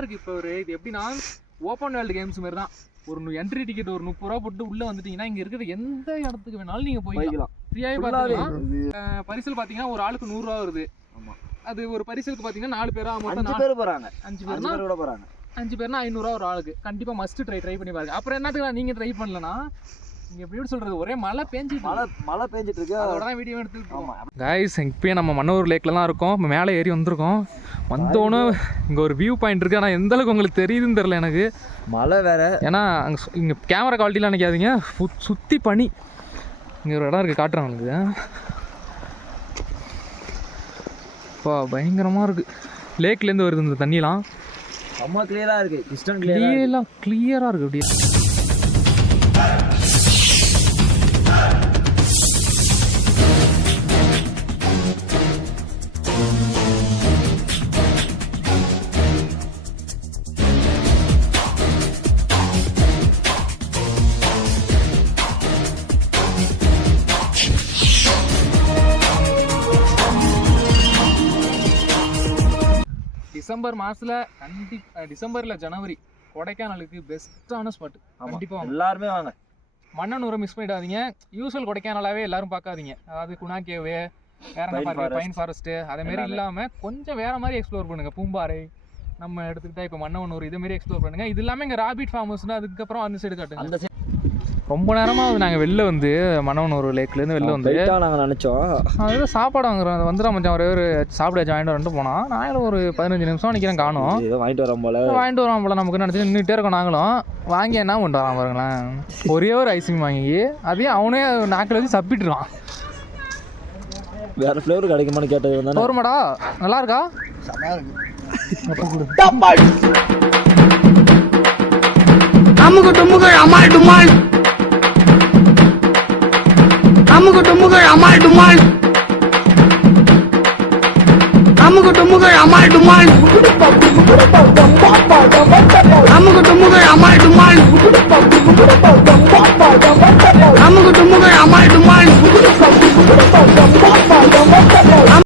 இருக்கு. இப்போ இது எப்படின்னா ஓப்பன் வேர்ல்டு கேம்ஸ் மாதிரி தான். ஒரு என்ட்ரி டிக்கெட் ஒரு 30 ரூபா போட்டு உள்ள வந்துட்டீங்கன்னா இங்க இருக்கிற எந்த இடத்துக்கு வேணாலும் நீங்க போய்க்கலாம். ஃப்ரீயாவே பார்த்துக்கலாம். பரிசல் பாத்தீங்கன்னா ஒரு ஆளுக்கு 100 ரூபா வருது. அது ஒரு பரிசலுக்கு பாத்தீங்கன்னா 4 பேரா மொத்தம் 5 பேர் போறாங்க. 5 பேர்னா 5 பேர்னா 500 ரூபா ஒரு ஆளுக்கு. கண்டிப்பா மஸ்ட் ட்ரை பண்ணி பாருங்க. அப்புறம் என்னத்துக்கு நீங்க ட்ரை பண்ணலனா இங்க எப்படி சொல்றது, ஒரே மழை பெஞ்சிட்டு இருக்கு. அதோட தான் வீடியோ எடுத்துக்கிட்டோம். गाइस இப்போ நம்ம மன்னூர் லேக்ல தான் இருக்கோம். மேலே ஏறி வந்திருக்கோம். வந்தோனே இங்க ஒரு வியூ பாயிண்ட் இருக்கு. ஆனா எந்த அளவுக்கு உங்களுக்கு தெரியுதுன்னு தெரியல எனக்கு. மழை வேற. ஏன்னா இங்க கேமரா குவாலிட்டிலாம் நினைக்காதீங்க, சுத்தி பனி. இங்க ஒரு இடம் இருக்கு, காட்டுறேன் உங்களுக்கு. பயங்கரமா இருக்கு. லேக்ல இருந்து வருது இந்த தண்ணிலாம். ரொம்ப கிளியரா இருக்கு. கிறிஸ்டன் கிளியரா இருக்கு. அப்படியே டிசம்பர் மாசத்துல டிசம்பர்ல ஜனவரி கொடைக்கானலுக்கு பெஸ்ட்டான ஸ்பாட். கண்டிப்பா எல்லாருமே வாங்க. மன்னனூரை மிஸ் பண்ணிடாதீங்க. யூஸ்வல் கொடைக்கானலாவே எல்லாரும் பார்க்காதீங்க. அதாவது குணா கேவ், வேற பைன் ஃபாரஸ்ட், அதே மாதிரி இல்லாம கொஞ்சம் வேற மாதிரி எக்ஸ்ப்ளோர் பண்ணுங்க. பூம்பாறை நம்ம எடுத்துக்கிட்டா இப்போ மன்னவனூர் இது மாதிரி எக்ஸ்ப்ளோர் பண்ணுங்க. இது இல்லாம இங்க ராபிட் ஃபார்ம் ஹவுஸ்னா அதுக்கப்புறம் அந்த சைடு காட்டுங்க. ரொம்ப நேரமாக நாங்கள் வெளில வந்து மன்னவனூர் லேக்லேருந்து வெளில வந்து நாங்கள் நினச்சோம் அதில் சாப்பாடு வாங்குறோம். வந்துடா மச்சான் ஒரே ஒரு சாப்பிட வாங்கிட்டு வந்துட்டு போனோம். நாங்களும் ஒரு 15 நிமிஷம் நினைக்கிறேன் காணும். வாங்கிட்டு வரோம் போல நமக்கு நினச்சி நின்றுட்டே இருக்கோம். நாங்களும் வாங்கி என்ன கொண்டு வரான் பாருங்களேன். ஒரே ஒரு ஐஸ்கிரீம் வாங்கி அதையும் அவனே நாக்கில் வச்சு சப்பிட்டுருவான். வேற ஃப்ளேவர் கிடைக்குமான்னு கேட்டது வருமாடா. நல்லா இருக்கா? அமுகு டுமுகள் அமால் டுமால், அமுகு டுமுகள் அமால் டுமால், அமுகு டுமுகள் அமால் டுமால், அமுகு டுமுகள் அமால் டுமால்.